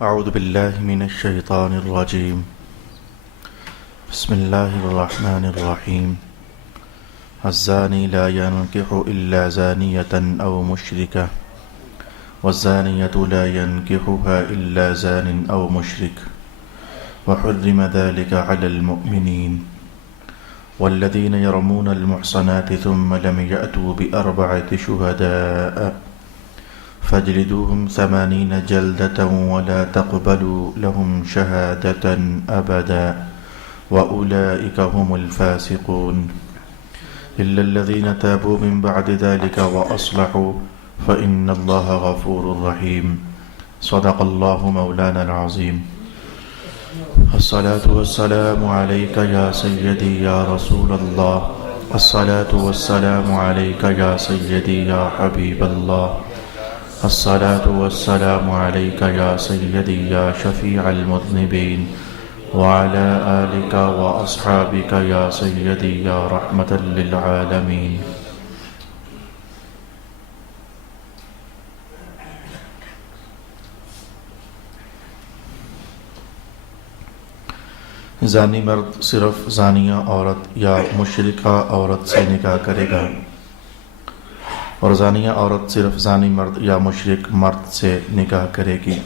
أعوذ بالله من الشيطان الرجيم بسم الله الرحمن الرحيم الزاني لا ينكح إلا زانية أو مشركة والزانية لا ينكحها إلا زان أو مشرك وحرم ذلك على المؤمنين والذين يرمون المحصنات ثم لم يأتوا بأربعة شهداء فاجلدوهم 80 جلدة ولا تقبلوا لهم شهادة أبدا وأولئك هم الفاسقون إلا الذين تابوا من بعد ذلك وأصلحوا فإن الله غفور رحيم صدق الله مولانا العظيم الصلاة والسلام عليك يا سيدي يا رسول الله الصلاة والسلام عليك يا سيدي يا حبيب الله الصلاة والسلام عليك يا سيدي يا شفيع المذنبين وعلى آلك وأصحابك يا سيدي يا رحمة للعالمين زانی مرد صرف زانیہ عورت یا مشرکہ عورت سے نکاح کرے گا اور زانیہ عورت صرف زانی مرد یا مشرک مرد سے نکاح کرے گی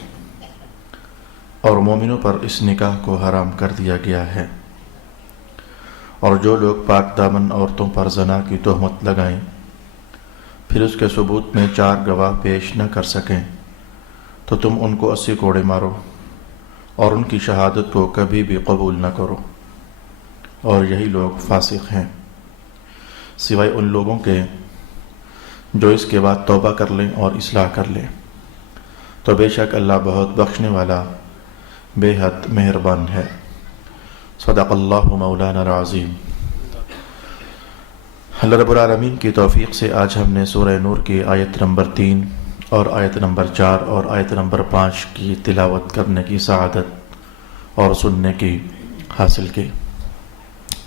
اور مومنوں پر اس نکاح کو حرام کر دیا گیا ہے۔ اور جو لوگ پاک دامن عورتوں پر زنا کی تہمت لگائیں پھر اس کے ثبوت میں 4 گواہ پیش نہ کر سکیں تو تم ان کو 80 کوڑے مارو اور ان کی شہادت کو کبھی بھی قبول نہ کرو، اور یہی لوگ فاسق ہیں سوائے ان لوگوں کے جو اس کے بعد توبہ کر لیں اور اصلاح کر لیں، تو بے شک اللہ بہت بخشنے والا بے حد مہربان ہے۔ صدق اللہ مولانا العظیم۔ اللہ رب العالمین کی توفیق سے آج ہم نے سورہ نور کی آیت نمبر 3 اور آیت نمبر 4 اور آیت نمبر 5 کی تلاوت کرنے کی سعادت اور سننے کی حاصل کی۔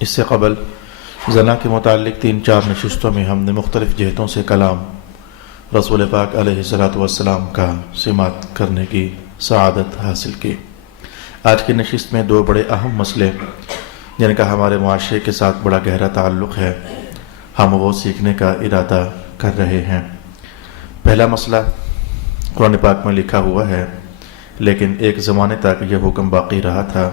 اس سے قبل زنا کے متعلق 3-4 نشستوں میں ہم نے مختلف جہتوں سے کلام رسول پاک علیہ السلام کا سماعت کرنے کی سعادت حاصل کی۔ آج کی نشست میں 2 بڑے اہم مسئلے جن کا ہمارے معاشرے کے ساتھ بڑا گہرا تعلق ہے، ہم وہ سیکھنے کا ارادہ کر رہے ہیں۔ پہلا مسئلہ قرآن پاک میں لکھا ہوا ہے، لیکن ایک زمانے تک یہ حکم باقی رہا تھا،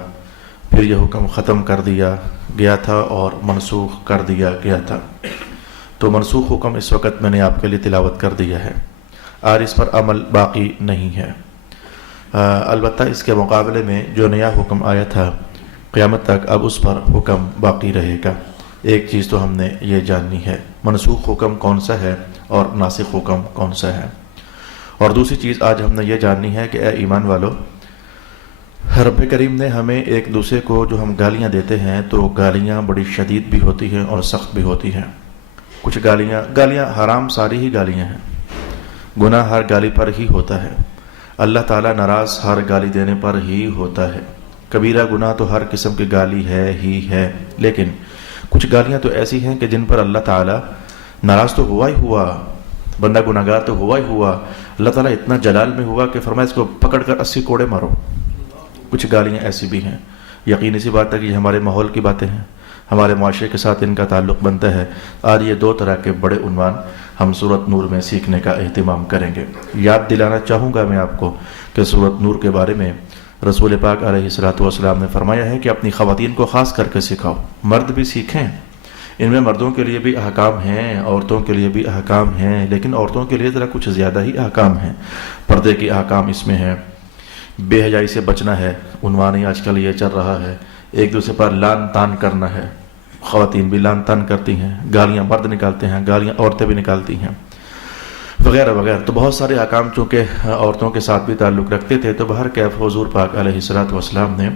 پھر یہ حکم ختم کر دیا گیا تھا اور منسوخ کر دیا گیا تھا۔ تو منسوخ حکم اس وقت میں نے آپ کے لیے تلاوت کر دیا ہے، اور اس پر عمل باقی نہیں ہے۔ البتہ اس کے مقابلے میں جو نیا حکم آیا تھا قیامت تک اب اس پر حکم باقی رہے گا۔ ایک چیز تو ہم نے یہ جاننی ہے، منسوخ حکم کون سا ہے اور ناسخ حکم کون سا ہے۔ اور دوسری چیز آج ہم نے یہ جاننی ہے کہ اے ایمان والو، رب کریم نے ہمیں ایک دوسرے کو جو ہم گالیاں دیتے ہیں تو گالیاں بڑی شدید بھی ہوتی ہیں اور سخت بھی ہوتی ہیں۔ کچھ گالیاں حرام ساری ہی گالیاں ہیں، گناہ ہر گالی پر ہی ہوتا ہے، اللہ تعالیٰ ناراض ہر گالی دینے پر ہی ہوتا ہے۔ کبیرہ گناہ تو ہر قسم کی گالی ہے ہی ہے، لیکن کچھ گالیاں تو ایسی ہیں کہ جن پر اللہ تعالیٰ ناراض تو ہوا ہی ہوا، بندہ گناہ گار تو ہوا ہی ہوا، اللہ تعالیٰ اتنا جلال میں ہوا کہ فرمایا اس کو پکڑ کر 80 کوڑے مارو۔ کچھ گالیاں ایسی بھی ہیں، یقینی سی بات ہے کہ یہ ہمارے ماحول کی باتیں ہیں، ہمارے معاشرے کے ساتھ ان کا تعلق بنتا ہے۔ آج یہ 2 طرح کے بڑے عنوان ہم سورۃ نور میں سیکھنے کا اہتمام کریں گے۔ یاد دلانا چاہوں گا میں آپ کو کہ سورۃ نور کے بارے میں رسول پاک علیہ السلام نے فرمایا ہے کہ اپنی خواتین کو خاص کر کے سکھاؤ، مرد بھی سیکھیں۔ ان میں مردوں کے لیے بھی احکام ہیں، عورتوں کے لیے بھی احکام ہیں، لیکن عورتوں کے لیے ذرا کچھ زیادہ ہی احکام ہیں۔ پردے کے احکام اس میں ہیں، بے حیائی سے بچنا ہے، عنوان ہی آج کل یہ چل رہا ہے، ایک دوسرے پر لان تان کرنا ہے، خواتین بھی لان تان کرتی ہیں، گالیاں مرد نکالتے ہیں، گالیاں عورتیں بھی نکالتی ہیں، وغیرہ وغیرہ۔ تو بہت سارے احکام چونکہ عورتوں کے ساتھ بھی تعلق رکھتے تھے، تو بہرکیف حضور پاک علیہ السلام نے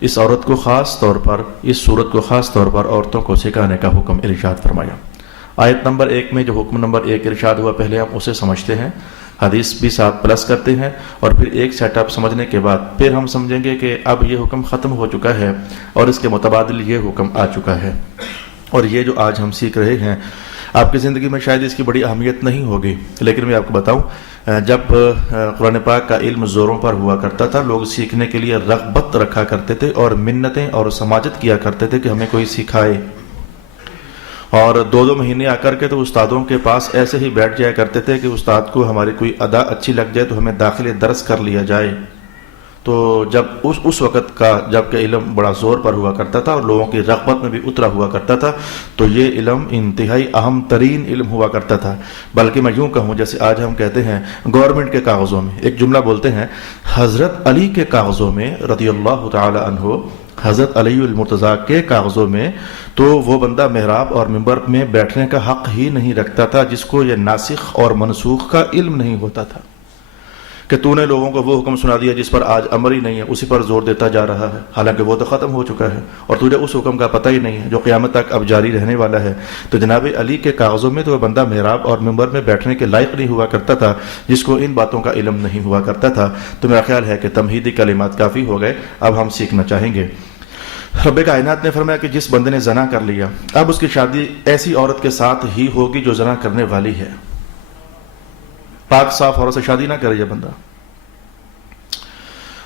اس عورت کو خاص طور پر، اس صورت کو خاص طور پر عورتوں کو سکھانے کا حکم ارشاد فرمایا۔ آیت نمبر 1 میں جو حکم نمبر 1 ارشاد ہوا، پہلے ہم اسے سمجھتے ہیں، حدیث بھی ساتھ پلس کرتے ہیں، اور پھر ایک سیٹ اپ سمجھنے کے بعد پھر ہم سمجھیں گے کہ اب یہ حکم ختم ہو چکا ہے اور اس کے متبادل یہ حکم آ چکا ہے۔ اور یہ جو آج ہم سیکھ رہے ہیں، آپ کی زندگی میں شاید اس کی بڑی اہمیت نہیں ہوگی، لیکن میں آپ کو بتاؤں جب قرآن پاک کا علم زوروں پر ہوا کرتا تھا، لوگ سیکھنے کے لیے رغبت رکھا کرتے تھے اور منتیں اور سماجت کیا کرتے تھے کہ ہمیں کوئی سکھائے، اور 2 مہینے آ کر کے تو استادوں کے پاس ایسے ہی بیٹھ جایا کرتے تھے کہ استاد کو ہماری کوئی ادا اچھی لگ جائے تو ہمیں داخل درس کر لیا جائے۔ تو جب اس وقت کا جب کہ علم بڑا زور پر ہوا کرتا تھا اور لوگوں کی رغبت میں بھی اترا ہوا کرتا تھا، تو یہ علم انتہائی اہم ترین علم ہوا کرتا تھا۔ بلکہ میں یوں کہوں، جیسے آج ہم کہتے ہیں گورنمنٹ کے کاغذوں میں ایک جملہ بولتے ہیں، حضرت علی کے کاغذوں میں رضی اللہ تعالی عنہ، حضرت علی المرتضیٰ کے کاغذوں میں تو وہ بندہ محراب اور منبر میں بیٹھنے کا حق ہی نہیں رکھتا تھا جس کو یہ ناسخ اور منسوخ کا علم نہیں ہوتا تھا، کہ تو نے لوگوں کو وہ حکم سنا دیا جس پر آج عمل ہی نہیں ہے، اسی پر زور دیتا جا رہا ہے، حالانکہ وہ تو ختم ہو چکا ہے اور تجھے اس حکم کا پتہ ہی نہیں ہے جو قیامت تک اب جاری رہنے والا ہے۔ تو جناب علی کے کاغذوں میں تو وہ بندہ محراب اور منبر میں بیٹھنے کے لائق نہیں ہوا کرتا تھا جس کو ان باتوں کا علم نہیں ہوا کرتا تھا۔ تو میرا خیال ہے کہ تمہیدی کلمات کافی ہو گئے، اب ہم سیکھنا چاہیں گے۔ رب کائنات نے فرمایا کہ جس بندے نے زنا کر لیا، اب اس کی شادی ایسی عورت کے ساتھ ہی ہوگی جو زنا کرنے والی ہے۔ پاک صاف عورت سے شادی نہ کرے یہ بندہ۔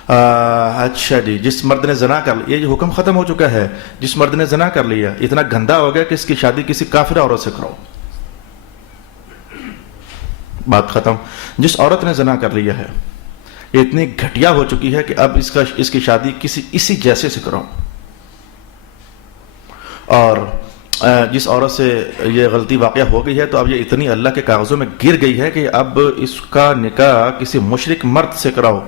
اچھا جی، جس مرد نے زنا کر لیا، یہ حکم ختم ہو چکا ہے، جس مرد نے زنا کر لیا اتنا گندا ہو گیا کہ اس کی شادی کسی کافر عورت سے کرو، بات ختم۔ جس عورت نے زنا کر لیا ہے یہ اتنی گھٹیا ہو چکی ہے کہ اب اس کی شادی اسی جیسے سے کرو۔ اور جس عورت سے یہ غلطی واقعہ ہو گئی ہے تو اب یہ اتنی اللہ کے کاغذوں میں گر گئی ہے کہ اب اس کا نکاح کسی مشرک مرد سے کراؤ۔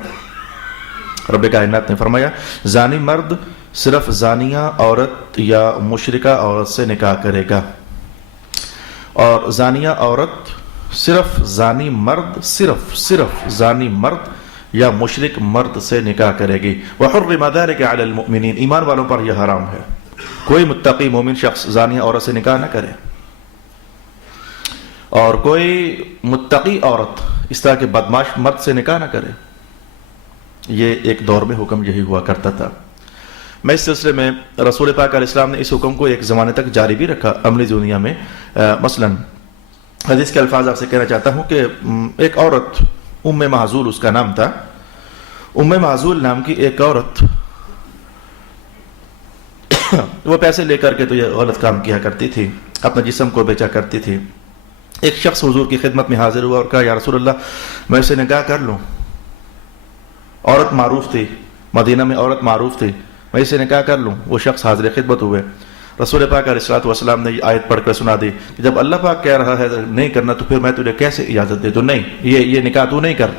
رب کائنات نے فرمایا زانی مرد صرف زانیہ عورت یا مشرکہ عورت سے نکاح کرے گا، اور زانیہ عورت صرف زانی مرد صرف زانی مرد یا مشرک مرد سے نکاح کرے گی۔ وحرم ذلك علی المؤمنین، ایمان والوں پر یہ حرام ہے، کوئی متقی مومن شخص زانیہ عورت سے نکاح نہ کرے، اور کوئی متقی عورت اس طرح کے بدماش مرد سے نکاح نہ کرے۔ یہ ایک دور میں حکم یہی ہوا کرتا تھا۔ میں اس سلسلے میں رسول پاک علیہ السلام نے اس حکم کو ایک زمانے تک جاری بھی رکھا عملی دنیا میں۔ مثلا حدیث کے الفاظ آپ سے کہنا چاہتا ہوں کہ ایک عورت ام معزول اس کا نام تھا، ام معزول نام کی ایک عورت وہ پیسے لے کر کے تو یہ غلط کام کیا کرتی تھی، اپنا جسم کو بیچا کرتی تھی۔ ایک شخص حضور کی خدمت میں حاضر ہوا اور کہا یا رسول اللہ میں اسے نکاح کر لوں، عورت معروف تھی، مدینہ میں عورت معروف تھی، میں اسے نکاح کر لوں۔ وہ شخص حاضر خدمت ہوئے، رسول پاک علیہ الصلوۃ والسلام نے یہ آیت پڑھ کر سنا دی کہ جب اللہ پاک کہہ رہا ہے نہیں کرنا تو پھر میں تجھے کیسے اجازت دے دوں، نہیں یہ نکاح تو نہیں کر۔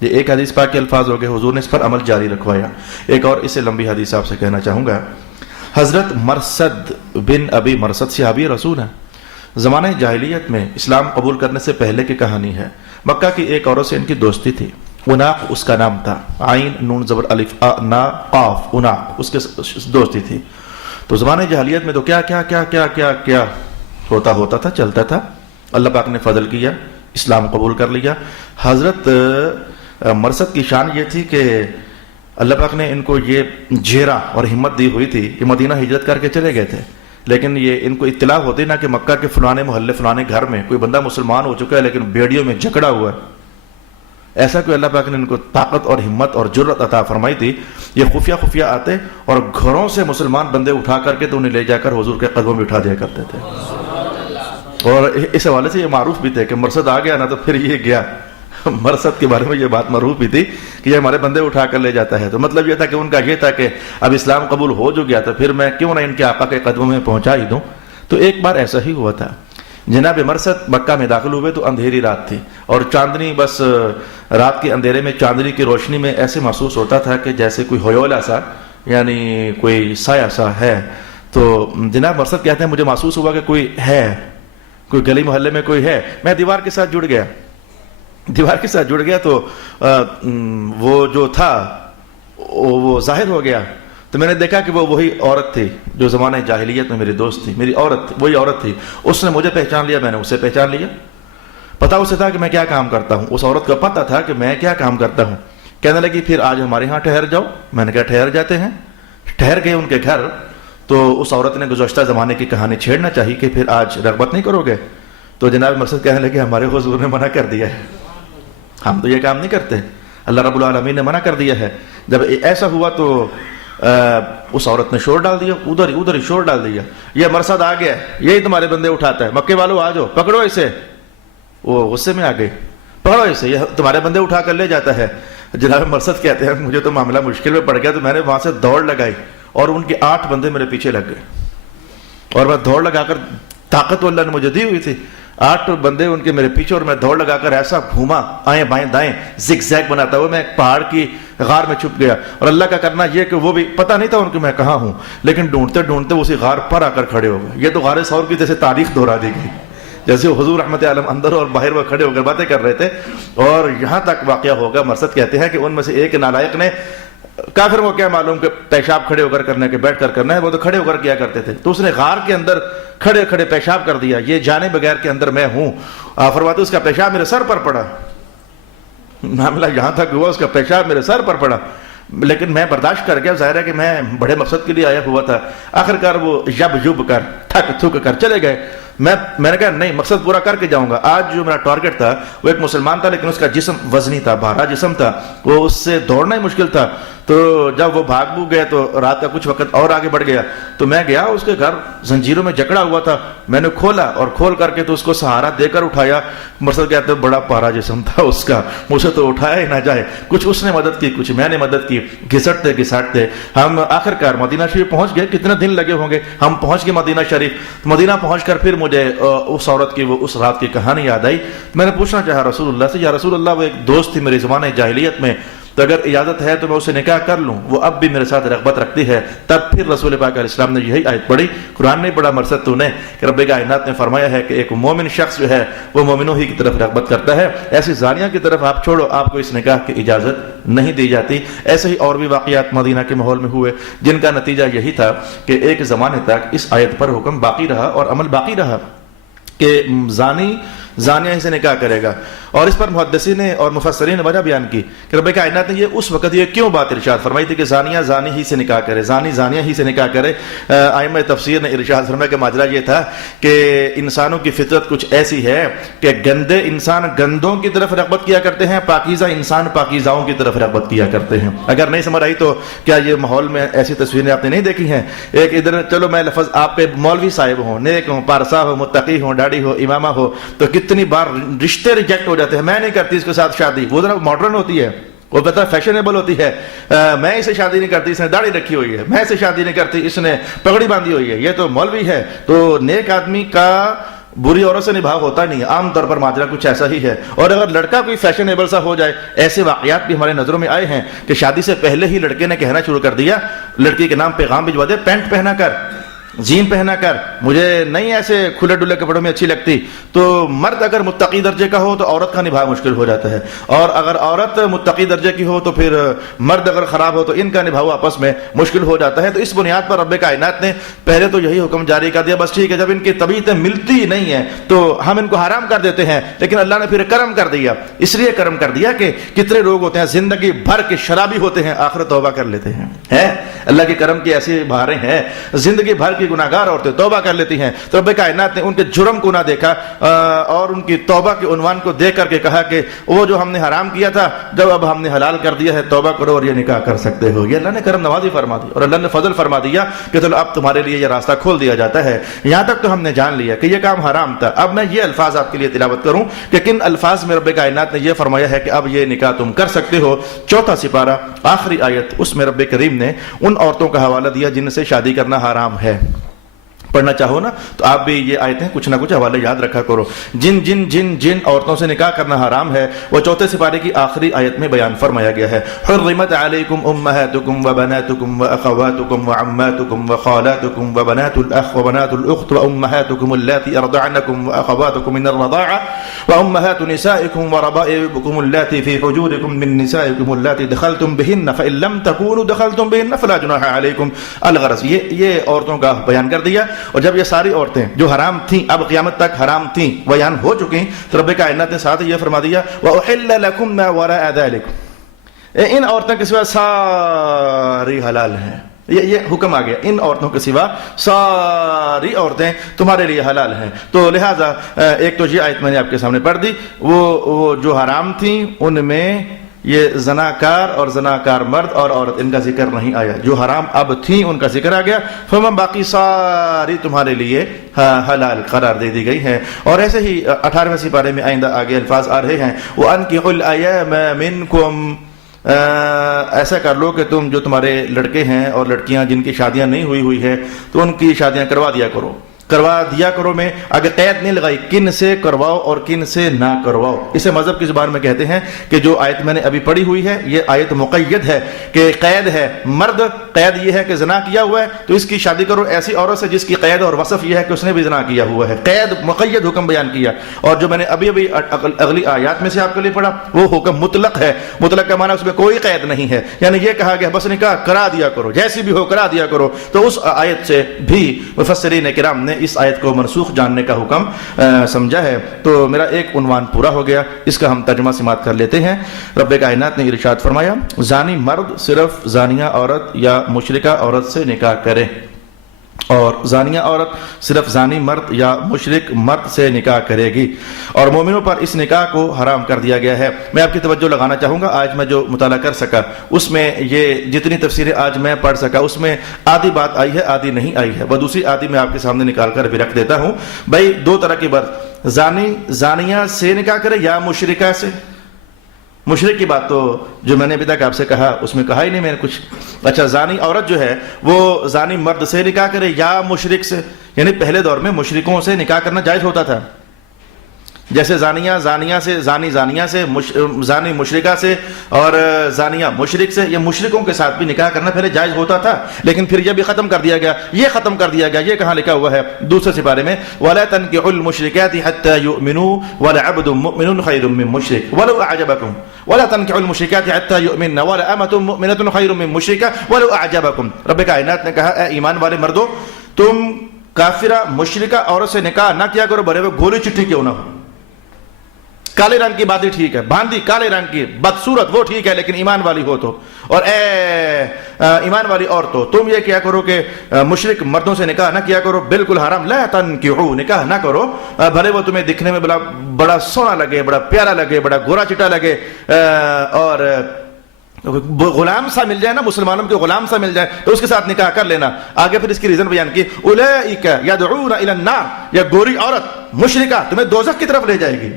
یہ ایک حدیث پاک کے الفاظ ہو گئے، حضور نے اس پر عمل جاری رکھوایا۔ ایک اور اس سے لمبی حدیث آپ سے کہنا چاہوں گا، حضرت مرثد بن ابی مرثد صحابی رسول ہیں، زمانہ جاہلیت میں اسلام قبول کرنے سے پہلے کی کہانی ہے۔ مکہ کی ایک عورت سے ان کی دوستی تھی، اناق اس کا نام تھا، عین نون زبر الف نا قاف، اناق اس کے دوستی تھی۔ تو زمانہ جاہلیت میں تو کیا کیا کیا کیا کیا کیا ہوتا تھا، چلتا تھا۔ اللہ پاک نے فضل کیا، اسلام قبول کر لیا۔ حضرت مرثد کی شان یہ تھی کہ اللہ پاک نے ان کو یہ جیرا اور ہمت دی ہوئی تھی کہ مدینہ ہجرت کر کے چلے گئے تھے، لیکن یہ ان کو اطلاع ہوتی نا کہ مکہ کے فلانے محلے فلانے گھر میں کوئی بندہ مسلمان ہو چکا ہے لیکن بیڑیوں میں جکڑا ہوا ہے، ایسا کہ اللہ پاک نے ان کو طاقت اور ہمت اور جرأت عطا فرمائی تھی۔ یہ خفیہ آتے اور گھروں سے مسلمان بندے اٹھا کر کے تو انہیں لے جا کر حضور کے قدموں میں اٹھا دیا کرتے تھے، اور اس حوالے سے یہ معروف بھی تھے کہ مرثد آ گیا نا تو پھر یہ گیا۔ مرثد کے بارے میں یہ بات معروف بھی تھی کہ یہ ہمارے بندے اٹھا کر لے جاتا ہے۔ تو مطلب یہ تھا کہ ان کا یہ تھا کہ اب اسلام قبول ہو جو گیا تو پھر میں کیوں نہ ان کے آقا کے قدموں میں پہنچا ہی دوں۔ تو ایک بار ایسا ہی ہوا تھا، جناب مرثد مکہ میں داخل ہوئے تو اندھیری رات تھی، اور چاندنی بس رات کے اندھیرے میں چاندنی کی روشنی میں ایسے محسوس ہوتا تھا کہ جیسے کوئی ہویولا سا، یعنی کوئی سایہ سا ہے۔ تو جناب مرثد کہتے ہیں مجھے محسوس ہوا کہ کوئی ہے، کوئی گلی محلے میں کوئی ہے۔ میں دیوار کے ساتھ جڑ گیا تو وہ جو تھا وہ ظاہر ہو گیا، تو میں نے دیکھا کہ وہ وہی عورت تھی جو زمانہ جاہلیت میں میری دوست تھی، میری عورت وہی عورت تھی۔ اس نے مجھے پہچان لیا، میں نے اسے پہچان لیا۔ پتا اسے تھا کہ میں کیا کام کرتا ہوں، اس عورت کو پتا تھا کہ میں کیا کام کرتا ہوں۔ کہنے لگی پھر آج ہمارے ہاں ٹھہر جاؤ۔ میں نے کہا ٹھہر جاتے ہیں۔ ٹھہر گئے ان کے گھر، تو اس عورت نے گزشتہ زمانے کی کہانی چھیڑنا چاہی کہ پھر آج رغبت نہیں کرو گے؟ تو جناب مرثد کہنے لگے ہمارے حضور نے منع کر دیا ہے، ہم تو یہ کام نہیں کرتے. اللہ رب العالمین نے منع کر دیا ہے. جب ایسا ہوا تو اس عورت نے شور ڈال دیا, ادھر ہی شور ڈال دیا, یہ مرصد آ گیا, یہی تمہارے بندے اٹھاتا ہے, مکے والوں آ جاؤ, پکڑو اسے. وہ غصے میں آ گئے, پکڑو اسے, یہ تمہارے بندے اٹھا کر لے جاتا ہے. جناب مرصد کہتے ہیں مجھے تو معاملہ مشکل میں پڑ گیا, تو میں نے وہاں سے دوڑ لگائی اور ان کے 8 بندے میرے پیچھے لگ گئے, اور میں دوڑ لگا کر, طاقت اللہ نے مجھے دی ہوئی تھی, 8 بندے ان کے میرے پیچھے, اور میں دوڑ لگا کر ایسا گھوما آئیں بائیں دائیں زگ زیگ بناتا ہوا میں ایک پہاڑ کی غار میں چھپ گیا. اور اللہ کا کرنا یہ کہ وہ بھی پتہ نہیں تھا ان کو میں کہاں ہوں, لیکن ڈھونڈتے ڈھونڈتے اسی غار پر آ کر کھڑے ہو گئے. یہ تو غار ثور کی جیسے تاریخ دہرا دی گئی, جیسے حضور رحمت عالم اندر اور باہر وہ کھڑے ہو کر باتیں کر رہے تھے. اور یہاں تک واقعہ ہوگا, مرصد کہتے ہیں کہ ان میں سے ایک نالائق نے, کافر کو کیا معلوم کہ پیشاب کھڑے ہو کر کرنا کہ بیٹھ کر کرنا ہے, وہ تو کھڑے ہو کر کیا کرتے تھے, تو اس نے غار کے اندر کھڑے کھڑے پیشاب کر دیا, یہ جانے بغیر کے اندر میں ہوں. فرماتے اس کا پیشاب میرے سر پر پڑا, معاملہ یہاں تک ہوا اس کا پیشاب میرے سر پر پڑا, لیکن میں برداشت کر گیا. ظاہر ہے کہ میں بڑے مقصد کے لیے آیا ہوا تھا. آخرکار وہ یب کر تھک تھک کر چلے گئے. میں نے کہا نہیں, مقصد پورا کر کے جاؤں گا. آج جو میرا ٹارگٹ تھا وہ ایک مسلمان تھا, لیکن اس کا جسم وزنی تھا, بھارا جسم تھا, وہ اس سے دوڑنا ہی مشکل تھا. تو جب وہ بھاگ گئے تو رات کا کچھ وقت اور آگے بڑھ گیا, تو میں گیا, اس کے گھر زنجیروں میں جکڑا ہوا تھا, میں نے کھولا اور کھول کر کے تو اس کو سہارا دے کر اٹھایا. مرصد کہتے ہیں بڑا پارا جسم تھا اس کا, مجھے تو اٹھایا ہی نہ جائے. کچھ اس نے مدد کی, کچھ میں نے مدد کی, گھسٹتے ہم آخرکار مدینہ شریف پہنچ گئے. کتنے دن لگے ہوں گے, ہم پہنچ گئے مدینہ شریف. مدینہ پہنچ کر پھر مجھے اس عورت کی وہ اس رات کی کہانی یاد آئی. میں نے پوچھنا چاہا رسول اللہ سے, یا رسول اللہ وہ ایک دوست تھی میری زمانہ جاہلیت میں, تو اگر اجازت ہے تو میں اسے نکاح کر لوں, وہ اب بھی میرے ساتھ رغبت رکھتی ہے. تب پھر رسول پاک علیہ السلام نے یہی آیت پڑھی, قرآن نے پڑھا مرصد تو نے, کہ رب کائنات نے فرمایا ہے کہ ایک مومن شخص جو ہے وہ مومنوں ہی کی طرف رغبت کرتا ہے, ایسی زانیہ کی طرف آپ چھوڑو, آپ کو اس نکاح کی اجازت نہیں دی جاتی. ایسے ہی اور بھی واقعات مدینہ کے ماحول میں ہوئے, جن کا نتیجہ یہی تھا کہ ایک زمانے تک اس آیت پر حکم باقی رہا اور عمل باقی رہا کہ زانیہ ہی سے نکاح کرے گا. اور اس پر محدثین اور مفسرین نے وجہ بیان کی کہ رب کائنات نے یہ اس وقت یہ کیوں بات ارشاد فرمائی تھی کہ زانیہ زانی ہی سے نکاح کرے, زانی زانیہ ہی سے نکاح کرے. ائمہ تفسیر نے ارشاد فرمایا کہ ماجرا یہ تھا کہ انسانوں کی فطرت کچھ ایسی ہے کہ گندے انسان گندوں کی طرف رغبت کیا کرتے ہیں, پاکیزہ انسان پاکیزاؤں کی طرف رغبت کیا کرتے ہیں. اگر نہیں سمجھ آئی تو کیا یہ ماحول میں ایسی تصویریں آپ نے نہیں دیکھی ہیں؟ ایک ادھر چلو میں لفظ آپ کے مولوی صاحب ہوں, نیک ہوں, پارسا ہو, متقی ہوں, داڑھی ہو, امامہ ہو, تو کتنی بار رشتے ریجیکٹ ہو جاتے ہیں. میں نہیں کرتی اس کے ساتھ شادی, وہ ذرا ماڈرن ہوتی ہے, وہ پتہ فیشنیبل ہوتی ہے. میں اسے شادی نہیں کرتی, اس نے داڑھی رکھی ہوئی ہے. میں اسے شادی نہیں کرتی, اس نے پگڑی باندھی ہوئی ہے, یہ تو مولوی ہے. تو نیک آدمی کا بری عورت سے نبھاؤ ہوتا نہیں, عام طور پر ماجرا کچھ ایسا ہی ہے. اور اگر لڑکا کوئی فیشنیبل سا ہو جائے, ایسے واقعات بھی ہمارے نظروں میں آئے ہیں کہ شادی سے پہلے ہی لڑکے نے کہنا شروع کر دیا, لڑکی کے نام پیغام بھجوا دے, پینٹ پہنا کر, جین پہنا کر, مجھے نہیں ایسے کھلے ڈلے کپڑوں میں اچھی لگتی. تو مرد اگر متقی درجے کا ہو تو عورت کا نبھانا مشکل ہو جاتا ہے, اور اگر عورت متقی درجے کی ہو تو پھر مرد اگر خراب ہو تو ان کا نبھاؤ آپس میں مشکل ہو جاتا ہے. تو اس بنیاد پر رب کائنات نے پہلے تو یہی حکم جاری کر دیا, بس ٹھیک ہے, جب ان کی طبیعتیں ملتی نہیں ہیں تو ہم ان کو حرام کر دیتے ہیں. لیکن اللہ نے پھر کرم کر دیا, اس لیے کرم کر دیا کہ کتنے لوگ ہوتے ہیں زندگی بھر کے شرابی ہوتے ہیں, آخر توبہ کر لیتے ہیں. اللہ کے کرم کی ایسی بہاریں ہیں, زندگی بھر کی گناہگار عورتیں توبہ کر لیتی ہیں. تو رب کائنات نے ان کے جرم کو نہ دیکھا اور ان کی توبہ کے عنوان کو دیکھ کر کے کہا کہ وہ جو ہم نے حرام کیا تھا, جب اب ہم نے حلال کر دیا ہے, توبہ کرو اور یہ نکاح کر سکتے ہو. یہ اللہ نے کرم نوازی فرما دی, اور اللہ نے فضل فرما دیا کہ چلو اب تمہارے لیے یہ راستہ کھول دیا جاتا ہے. یہاں تک تو ہم نے جان لیا کہ یہ کام حرام تھا. اب میں یہ الفاظ آپ کے لیے تلاوت کروں کہ کن الفاظ میں رب کائنات نے یہ فرمایا ہے کہ اب یہ نکاح تم کر سکتے ہو. 4 سپارہ آخری آیت, اس میں رب کریم نے ان عورتوں کا حوالہ دیا جن سے شادی کرنا حرام ہے. پڑھنا چاہو نا تو آپ بھی یہ آیتیں کچھ نہ کچھ حوالے یاد رکھا کرو. جن جن جن جن عورتوں سے نکاح کرنا حرام ہے وہ 4 سپارے کی آخری آیت میں بیان فرمایا گیا ہے. حرمت علیکم امہاتکم وبناتکم واخواتکم وعماتکم وخالاتکم وبنات الاخ وبنات الاخت وامہاتکم اللاتی ارضعنکم واخواتکم من الرضاعہ وامہات نسائکم وربائبکم اللاتی فی حجورکم من نسائکم اللاتی دخلتم بہن فإن لم تکونوا دخلتم بہن فلا جناح علیکم. الغرض یہ عورتوں کا بیان کر دیا. اور جب یہ ساری عورتیں جو حرام تھیں اب قیامت تک حرام تھیں بیان ہو چکی, تو رب کائنات نے ساتھ یہ فرما دیا وَأُحِلَّ لَكُمْ مَا وَرَاءَ ذَلِكُمْ, ان عورتوں کے سوا ساری حلال ہیں. یہ حکم آ گیا، ان عورتوں کے سوا ساری عورتیں تمہارے لیے حلال ہیں. تو لہٰذا ایک تو یہ آیت میں نے آپ کے سامنے پڑھ دی، وہ جو حرام تھیں ان میں یہ زناکار اور زناکار مرد اور عورت ان کا ذکر نہیں آیا. جو حرام اب تھیں ان کا ذکر آ گیا. فمن باقی ساری تمہارے لیے حلال قرار دے دی گئی ہیں. اور ایسے ہی 18ویں سپارے میں آئندہ آگے الفاظ آ رہے ہیں، وَأَنكِحُوا الْأَيَامَ مِنكُمْ، ایسا کر لو کہ تم جو تمہارے لڑکے ہیں اور لڑکیاں جن کی شادیاں نہیں ہوئی ہے تو ان کی شادیاں کروا دیا کرو میں اگر قید نہیں لگائی، کن سے کرواؤ اور کن سے نہ کرواؤ. اسے مذہب کی زبان میں کہتے ہیں کہ جو آیت میں نے ابھی پڑھی ہوئی ہے یہ آیت مقید ہے کہ قید ہے. مرد قید یہ ہے کہ زنا کیا ہوا ہے تو اس کی شادی کرو ایسی عورت سے جس کی قید اور وصف یہ ہے کہ اس نے بھی زنا کیا ہوا ہے. قید مقید حکم بیان کیا. اور جو میں نے ابھی اگلی آیات میں سے آپ کے لیے پڑھا وہ حکم مطلق ہے. مطلق کا معنی اس میں کوئی قید نہیں ہے، یعنی یہ کہا گیا بس نکاح کرا دیا کرو، جیسی بھی ہو کرا دیا کرو. تو اس آیت سے بھی مفسرین کرام نے اس آیت کو منسوخ جاننے کا حکم سمجھا ہے. تو میرا ایک عنوان پورا ہو گیا، اس کا ہم ترجمہ سماعت کر لیتے ہیں. رب کائنات نے ارشاد فرمایا زانی مرد صرف زانیہ عورت یا مشرکہ عورت سے نکاح کرے، اور زانیہ عورت صرف زانی مرد یا مشرک مرد سے نکاح کرے گی، اور مومنوں پر اس نکاح کو حرام کر دیا گیا ہے. میں آپ کی توجہ لگانا چاہوں گا، آج میں جو مطالعہ کر سکا اس میں یہ جتنی تفسیریں آج میں پڑھ سکا اس میں آدھی بات آئی ہے آدھی نہیں آئی ہے. وہ دوسری آدھی میں آپ کے سامنے نکال کر بھی رکھ دیتا ہوں. بھائی دو طرح کی بات، زانی زانیہ سے نکاح کرے یا مشرکہ سے. مشرک کی بات تو جو میں نے ابھی تک آپ سے کہا اس میں کہا ہی نہیں میں نے کچھ. اچھا زانی عورت جو ہے وہ زانی مرد سے نکاح کرے یا مشرک سے، یعنی پہلے دور میں مشرکوں سے نکاح کرنا جائز ہوتا تھا. جیسے زانیہ سے، زانیہ سے، زانی مشرکہ سے اور زانیہ مشرک سے، یہ مشرکوں کے ساتھ بھی نکاح کرنا پہلے جائز ہوتا تھا، لیکن پھر یہ بھی ختم کر دیا گیا. یہ کہاں لکھا ہوا ہے؟ دوسرے سپارے میں وَلَا تَنْكِحُوا الْمُشْرِكَاتِ حَتَّى يُؤْمِنُوا وَلَعَبْدٌ مُؤْمِنٌ خَيْرٌ مِّن مُّشْرِكٍ وَلَوْ أَعْجَبَكُمْ وَلَا تَنْكِحُوا الْمُشْرِكَاتِ حَتَّى يُؤْمِنَّ وَلَأَمَةٌ مُؤْمِنَةٌ خَيْرٌ مِّن مُّشْرِكَةٍ وَلَوْ أَعْجَبَكُمْ. رب کائنات نے کہا اے ایمان والے مردو، تم کافرہ مشرکہ عورت سے نکاح نہ کیا کرو بھلے وہ گولی چٹھی کیوں نہ ہو. کالے رنگ کی باتیں ٹھیک ہے، باندھی کالے رنگ کی بدصورت وہ ٹھیک ہے، لیکن ایمان والی ہو تو. اور اے ایمان والی عورتوں، تم یہ کیا کرو کہ مشرک مردوں سے نکاح نہ کیا کرو، بالکل حرام. لا تنکحوا، نکاح نہ کرو بھلے وہ تمہیں دکھنے میں بڑا سونا لگے، بڑا پیارا لگے، بڑا گورا چٹا لگے، اور غلام سا مل جائے نا، مسلمانوں کے غلام سا مل جائے تو اس کے ساتھ نکاح کر لینا. آگے پھر اس کی ریزن بیان کی، اولئک یدعون الی النار، یہ گوری عورت مشرکہ تمہیں دوزخ کی طرف لے جائے گی.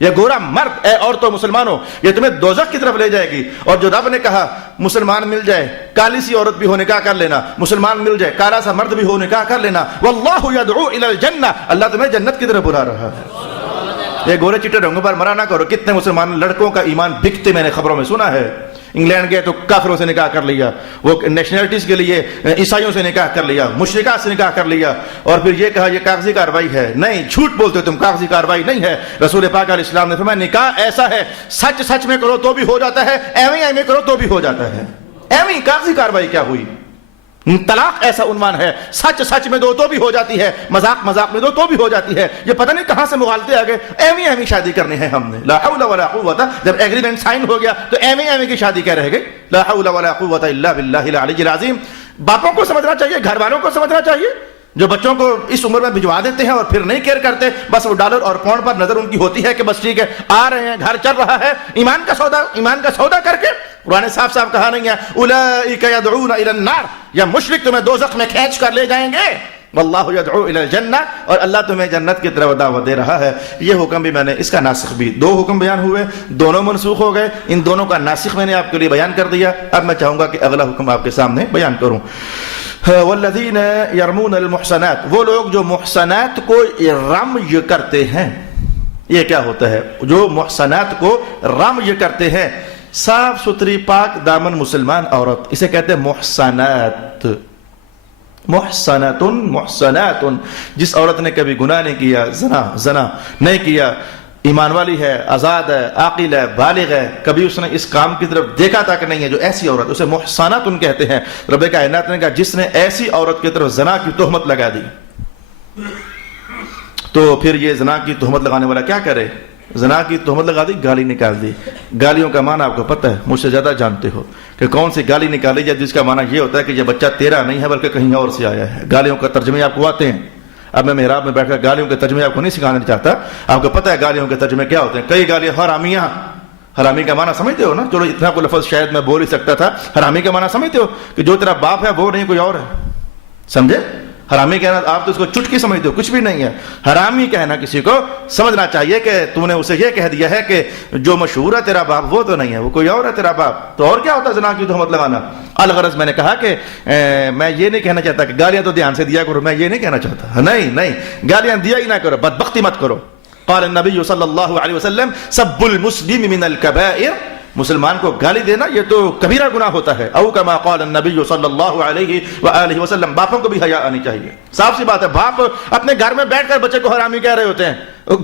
یہ گورا مرد اے عورتوں مسلمانوں یہ تمہیں دوزخ کی طرف لے جائے گی. اور جو رب نے کہا مسلمان مل جائے کالی سی عورت بھی ہو نکاح کر لینا، مسلمان مل جائے کالا سا مرد بھی ہو نکاح کر لینا. واللہ یدعو الی الجنہ، اللہ تمہیں جنت کی طرف بلا رہا ہے. یہ گورے چٹے رنگوں پر مرا نہ کرو. کتنے مسلمان لڑکوں کا ایمان بکتے میں نے خبروں میں سنا ہے. انگلینڈ گئے تو کافروں سے نکاح کر لیا، وہ نیشنلٹیز کے لیے عیسائیوں سے نکاح کر لیا، مشرکات سے نکاح کر لیا، اور پھر یہ کہا یہ کاغذی کاروائی ہے. نہیں، جھوٹ بولتے تم، کاغذی کاروائی نہیں ہے. رسول پاک علیہ السلام نے فرمایا نکاح ایسا ہے سچ سچ میں کرو تو بھی ہو جاتا ہے، ایویں میں کرو تو بھی ہو جاتا ہے. ایویں کاغذی کاروائی کیا ہوئی؟ طلاق ایسا عنوان ہے، سچ سچ میں دو تو بھی ہو جاتی ہے، مذاق مذاق میں دو تو بھی ہو جاتی ہے. یہ پتہ نہیں کہاں سے مغالطے آ گئے. ایویں شادی کرنی ہے ہم نے، لا حول ولا قوت. جب ایگریمنٹ سائن ہو گیا تو ایویں کی شادی کیا رہ گئی؟ لا حول ولا قوت الا باللہ العلی العظیم. باپوں کو سمجھنا چاہیے، گھر والوں کو سمجھنا چاہیے، جو بچوں کو اس عمر میں بھجوا دیتے ہیں اور پھر نہیں کیئر کرتے، بس وہ ڈالر اور پاؤنڈ پر نظر ان کی ہوتی ہے کہ بس ٹھیک ہے آ رہے ہیں، گھر چل رہا ہے. ایمان کا سودا کر کے قرآن صاف کہا نہیں ہے اولئک یدعون الی النار، یا مشرک تمہیں دوزخ میں کھینچ کر لے جائیں گے. واللہ یدعو الی الجنہ، اور اللہ تمہیں جنت کی طرف دعوت دے رہا ہے. یہ حکم بھی میں نے، اس کا ناسخ بھی، دو حکم بیان ہوئے، دونوں منسوخ ہو گئے. ان دونوں کا ناسخ میں نے آپ کے لیے بیان کر دیا. اب میں چاہوں گا کہ اگلا حکم آپ کے سامنے بیان کروں. والذین یرمون المحصنات، وہ لوگ جو محصنات کو رمی کرتے ہیں. یہ کیا ہوتا ہے؟ جو محصنات کو رمی کرتے ہیں، صاف ستھری پاک دامن مسلمان عورت، اسے کہتے ہیں محصنات. محصنات، جس عورت نے کبھی گناہ نہیں کیا، زنا نہیں کیا، ایمان والی ہے، آزاد ہے، عاقل ہے، بالغ ہے، کبھی اس نے اس کام کی طرف دیکھا تک نہیں ہے، جو ایسی عورت، اسے محصنات کہتے ہیں. رب کائنات نے کہا جس نے ایسی عورت کی طرف زنا کی تہمت لگا دی تو پھر یہ زنا کی تہمت لگانے والا کیا کرے؟ زنا کی تہمت لگا دی، گالی نکال دی. گالیوں کا معنی آپ کو پتہ ہے، مجھ سے زیادہ جانتے ہو کہ کون سی گالی نکالی جائے جس کا معنی یہ ہوتا ہے کہ یہ بچہ تیرا نہیں ہے بلکہ کہیں اور سے آیا ہے. گالیوں کا ترجمے آپ کو آتے ہیں. اب میں محراب میں بیٹھ کر گالیوں کے ترجمے آپ کو نہیں سکھانا چاہتا. آپ کو پتہ ہے گالیوں کے ترجمے کیا ہوتے ہیں. کئی گالیاں حرامیاں. حرامی کا معنی سمجھتے ہو نا؟ چلو اتنا کو لفظ شاید میں بول ہی سکتا تھا. حرامی کا معنی سمجھتے ہو کہ جو تیرا باپ ہے وہ نہیں کوئی اور ہے. سمجھے؟ حرامی کہنا آپ تو اس کو چٹکی سمجھتے ہو, کچھ بھی نہیں ہے. حرامی کہنا کسی کو سمجھنا چاہیے کہ تو نے اسے یہ کہہ دیا ہے کہ جو مشہور ہے تیرا باپ وہ تو نہیں ہے, وہ کوئی اور ہے تیرا باپ. تو اور کیا ہوتا ہے زنا کی تہمت لگانا؟ الغرض میں نے کہا کہ میں یہ نہیں کہنا چاہتا کہ گالیاں تو دھیان سے دیا کرو, میں یہ نہیں کہنا چاہتا. نہیں, گالیاں دیا ہی نہ کرو, بدبختی مت کرو. قال النبی صلی اللہ علیہ وسلم سب المسلم من الکبائر, مسلمان کو گالی دینا یہ تو کبیرہ گناہ ہوتا ہے. او کما قال النبی صلی اللہ علیہ وآلہ وسلم, باپوں کو بھی حیا آنی چاہیے. صاف سی بات ہے, باپ اپنے گھر میں بیٹھ کر بچے کو حرامی کہہ رہے ہوتے ہیں,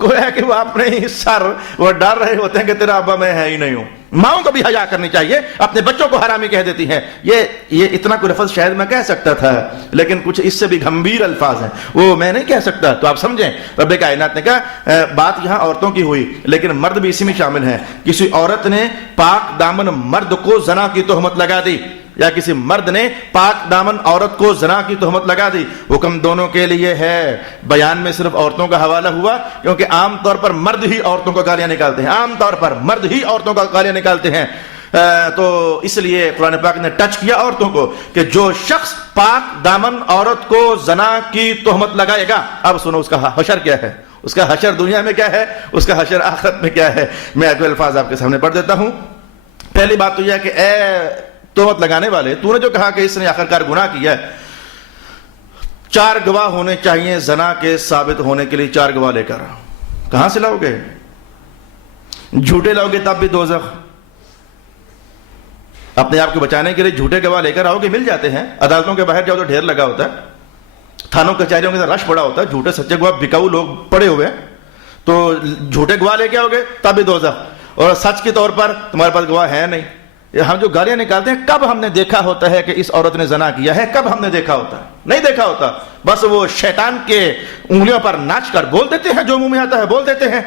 گویا کہ وہ اپنے ہی سر وہ ڈال رہے ہوتے ہیں کہ تیرا ابا میں ہے ہی نہیں ہوں. ماؤں کو بھی حیا کرنی چاہیے, اپنے بچوں کو حرامی کہہ دیتی ہیں. یہ اتنا کوئی لفظ شاید میں کہہ سکتا تھا, لیکن کچھ اس سے بھی گھمبیر الفاظ ہیں وہ میں نہیں کہہ سکتا. تو آپ سمجھیں, رب کائنات نے کہا بات یہاں عورتوں کی ہوئی لیکن مرد بھی اسی میں شامل ہیں. کسی عورت نے پاک دامن مرد کو زنا کی تہمت لگا دی, یا کسی مرد نے پاک دامن عورت کو زنا کی تہمت لگا دی, حکم دونوں کے لیے ہے. بیان میں صرف عورتوں کا حوالہ ہوا کیونکہ عام طور پر مرد ہی عورتوں کو گالیاں نکالتے ہیں. عام طور پر مرد ہی عورتوں کو گالیاں نکالتے ہیں. تو اس لیے قرآن پاک نے ٹچ کیا عورتوں کو کہ جو شخص پاک دامن عورت کو زنا کی تہمت لگائے گا, اب سنو اس کا حشر کیا ہے, اس کا حشر دنیا میں کیا ہے, اس کا حشر آخرت میں کیا ہے. میں اگلے الفاظ آپ کے سامنے پڑھ دیتا ہوں. پہلی بات تو یہ ہے کہ اے تہمت لگانے والے, تو نے جو کہا کہ اس نے آخرکار گناہ کیا ہے, 4 گواہ ہونے چاہیے زنا کے ثابت ہونے کے لیے. 4 گواہ لے کر کہاں سے لاؤ گے؟ جھوٹے لاؤ گے تب بھی دوزخ. اپنے آپ کو بچانے کے لیے جھوٹے گواہ لے کر آؤ گے, مل جاتے ہیں. عدالتوں کے باہر جاؤ تو ڈھیر لگا ہوتا ہے, تھانوں کچہریوں کے اندر رش پڑا ہوتا ہے, جھوٹے سچے گواہ بکاؤ لوگ پڑے ہوئے ہیں. تو جھوٹے گواہ لے کے آؤ گے تب بھی دوزخ, اور سچ کے طور پر تمہارے پاس گواہ ہے نہیں. ہم جو گالیاں نکالتے ہیں, کب ہم نے دیکھا ہوتا ہے کہ اس عورت نے زنا کیا ہے؟ کب ہم نے دیکھا ہوتا ہے؟ نہیں دیکھا ہوتا. بس وہ شیطان کے انگلیوں پر ناچ کر بول دیتے ہیں, جو منہ میں آتا ہے بول دیتے ہیں.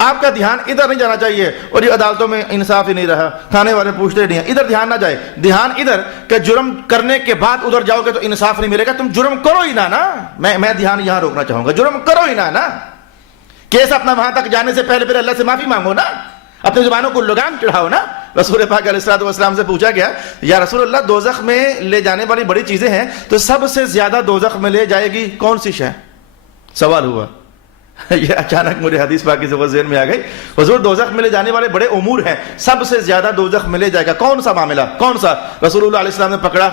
آپ کا دھیان ادھر نہیں جانا چاہیے. اور یہ عدالتوں میں انصاف ہی نہیں رہا, تھانے والے پوچھتے نہیں ہیں, ادھر دھیان نہ جائے. دھیان ادھر کہ جرم کرنے کے بعد ادھر جاؤ گے تو انصاف نہیں ملے گا. تم جرم کرو ہی نہ. میں دھیان یہاں روکنا چاہوں گا, جرم کرو ہی نہ. کیس اپنا وہاں تک جانے سے پہلے اللہ سے معافی مانگو نا, اپنی زبانوں کو لگام چڑھاؤ نا. رسول پاک علیہ الصلوۃ والسلام سے پوچھا گیا, یا رسول اللہ دوزخ میں لے جانے والی بڑی چیزیں ہیں, تو سب سے زیادہ دوزخ میں لے جائے گی کون سی شے؟ سوال ہوا. یہ اچانک مجھے حدیث پاک کی ذہن میں آ گئی. حضور دوزخ میں لے جانے والے بڑے امور ہیں, سب سے زیادہ دوزخ میں لے جائے گا کون سا معاملہ, کون سا؟ رسول اللہ علیہ السلام نے پکڑا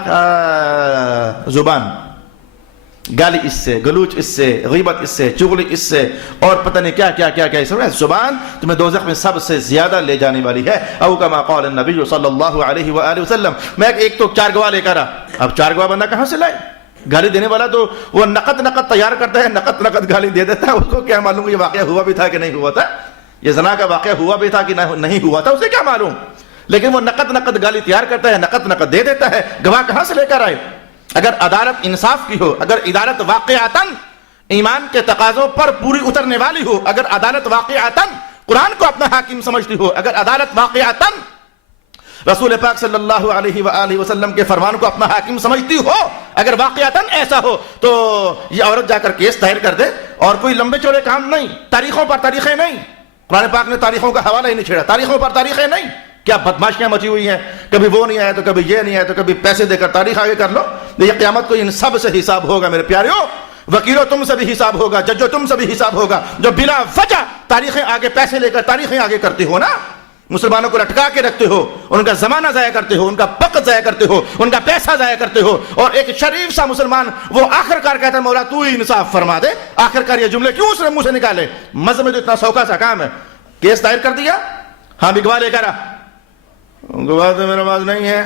زبان. گالی اس سے, گلوچ اس سے, غیبت اس سے, چغلی اس سے, اور پتہ نہیں کیا کیا کیا کیا. زبان تمہیں دوزخ میں سب سے زیادہ لے جانے والی ہے. او کما قال النبی صلی اللہ علیہ وآلہ وسلم. میں ایک تو 4 گواہ لے کر آ. اب 4 گواہ بندہ کہاں سے لائے؟ گالی دینے والا تو وہ نقد تیار کرتا ہے, نقد گالی دے دیتا ہے. اس کو کیا معلوم یہ واقعہ ہوا بھی تھا کہ نہیں ہوا تھا, یہ زنا کا واقعہ ہوا بھی تھا کہ نہیں ہوا تھا, اسے کیا معلوم. لیکن وہ نقد گالی تیار کرتا ہے, نقد دے دیتا ہے. گواہ کہاں سے لے کر آئے؟ اگر عدالت انصاف کی ہو, اگر عدالت واقعاتاً ایمان کے تقاضوں پر پوری اترنے والی ہو, اگر عدالت واقعاتاً قرآن کو اپنا حاکم سمجھتی ہو, اگر عدالت واقعاتاً رسول پاک صلی اللہ علیہ وآلہ وسلم کے فرمان کو اپنا حاکم سمجھتی ہو, اگر واقعاتاً ایسا ہو, تو یہ عورت جا کر کیس دائر کر دے. اور کوئی لمبے چوڑے کام نہیں, تاریخوں پر تاریخیں نہیں. قرآن پاک نے تاریخوں کا حوالہ ہی نہیں چھیڑا, تاریخوں پر تاریخیں نہیں. کیا بدماشیاں مچی ہوئی ہیں, کبھی وہ نہیں آیا تو کبھی یہ نہیں آیا تو کبھی پیسے دے کر تاریخ آگے کر لو. یہ قیامت کو ان سب سے حساب ہوگا میرے پیاریوں. وکیلوں تم سے بھی حساب ہوگا, ججوں تم سے بھی حساب ہوگا, جو بلا وجہ تاریخیں آگے, پیسے لے کر تاریخیں آگے کرتے ہو نا. مسلمانوں کو لٹکا کے رکھتے ہو, ان کا زمانہ ضائع کرتے ہو, ان کا وقت ضائع کرتے ہو, ان کا پیسہ ضائع کرتے ہو. اور ایک شریف سا مسلمان وہ آخرکار کہتا ہے مولا تو ہی انصاف فرما دے. آخرکار یہ جملے کیوں اس نے منہ سے نکالے؟ مذہب میں تو اتنا سوکھا سا کام ہے. کیس دائر کر دیا, ہاں بھی گواہ لے کر آ. گواہ تو میرے پاس نہیں ہے.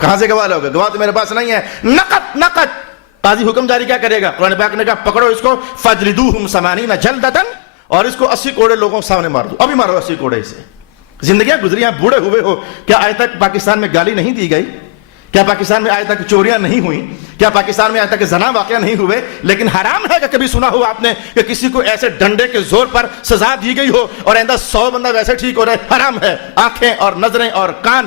کہاں سے گواہ لوگے؟ گواہ تو میرے پاس نہیں ہے. نقد. قاضی حکم جاری کیا کرے گا؟ قرآن پاک نے کہا پکڑو اس کو, فجلدوہم 80 جلدۃ, اور اس کو 80 کوڑے لوگوں کے سامنے مار دو. ابھی مارو 80 کوڑے سے. زندگیاں گزری ہیں, بوڑھے ہوئے ہو, کیا آج تک پاکستان میں گالی نہیں دی گئی؟ کیا پاکستان میں آج تک چوریاں نہیں ہوئی؟ کیا پاکستان میں آج تک زنا واقعہ نہیں ہوئے؟ لیکن حرام ہے کہ کبھی سنا ہو آپ نے کہ کسی کو ایسے ڈنڈے کے زور پر سزا دی گئی ہو اور آئندہ 100 بندہ ویسے ٹھیک ہو رہے؟ حرام ہے. آنکھیں اور نظریں اور کان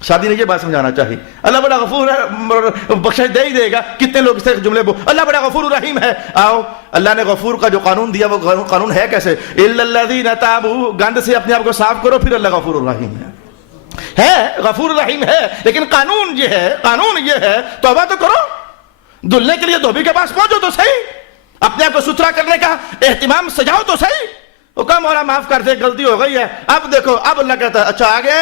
شادی نے یہ بات سمجھانا چاہیے اللہ بڑا غفور ہے، بخشش دے ہی دے گا. کتنے لوگ اس طرح کے جملے اللہ بڑا غفور الرحیم ہے. آؤ اللہ نے غفور کا جو قانون دیا وہ قانون ہے کیسے؟ الا الذین تابوا، گند سے اپنے آپ کو صاف کرو، پھر اللہ غفور الرحیم ہے غفور الرحیم ہے. لیکن قانون یہ ہے توبہ تو کرو. دھلنے کے لیے دھوبی کے پاس پہنچو تو صحیح، اپنے آپ کو ستھرا کرنے کا اہتمام سجاؤ تو صحیح. وہ کہا مولا معاف کر دے، غلطی ہو گئی ہے. اب دیکھو اب اللہ کہتا ہے اچھا آگے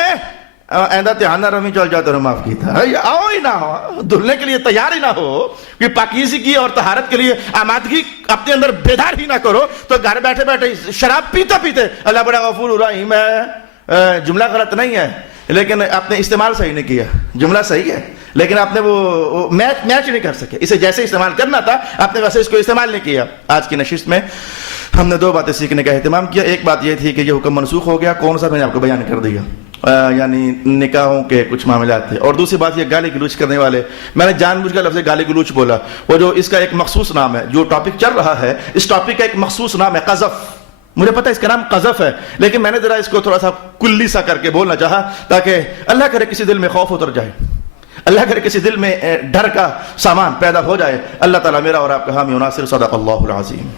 آئندہ دھیان نہ رمی چل جاتا معاف کی تھا. آؤ ہی نہ ہو، دھلنے کے لیے تیار ہی نہ ہو، کہ پاکیزگی اور طہارت کے لیے آمادگی اپنے اندر بیدار ہی نہ کرو، تو گھر بیٹھے بیٹھے شراب پیتے اللہ بڑا غفور الرحیم ہے. جملہ غلط نہیں ہے لیکن آپ نے استعمال صحیح نہیں کیا. جملہ صحیح ہے لیکن آپ نے وہ میچ نہیں کر سکے. اسے جیسے استعمال کرنا تھا آپ نے ویسے اس کو استعمال نہیں کیا. آج کی نشست میں ہم نے 2 باتیں سیکھنے کا اہتمام کیا. ایک بات یہ تھی کہ یہ حکم منسوخ ہو گیا، کون سا میں نے آپ کو بیان کر دیا، یعنی نکاحوں کے کچھ معاملات تھے. اور دوسری بات یہ گالی گلوچ کرنے والے، میں نے جان بوجھ کر لفظ گالی گلوچ بولا، وہ جو اس کا ایک مخصوص نام ہے، جو ٹاپک چل رہا ہے اس ٹاپک کا ایک مخصوص نام ہے قذف. مجھے پتا اس کا نام قذف ہے لیکن میں نے ذرا اس کو تھوڑا سا کلی سا کر کے بولنا چاہا تاکہ اللہ کرے کسی دل میں خوف اتر جائے، اللہ کرے کسی دل میں ڈر کا سامان پیدا ہو جائے. اللہ تعالیٰ میرا اور آپ کا حامی و ناصر. صدق اللہ العظیم.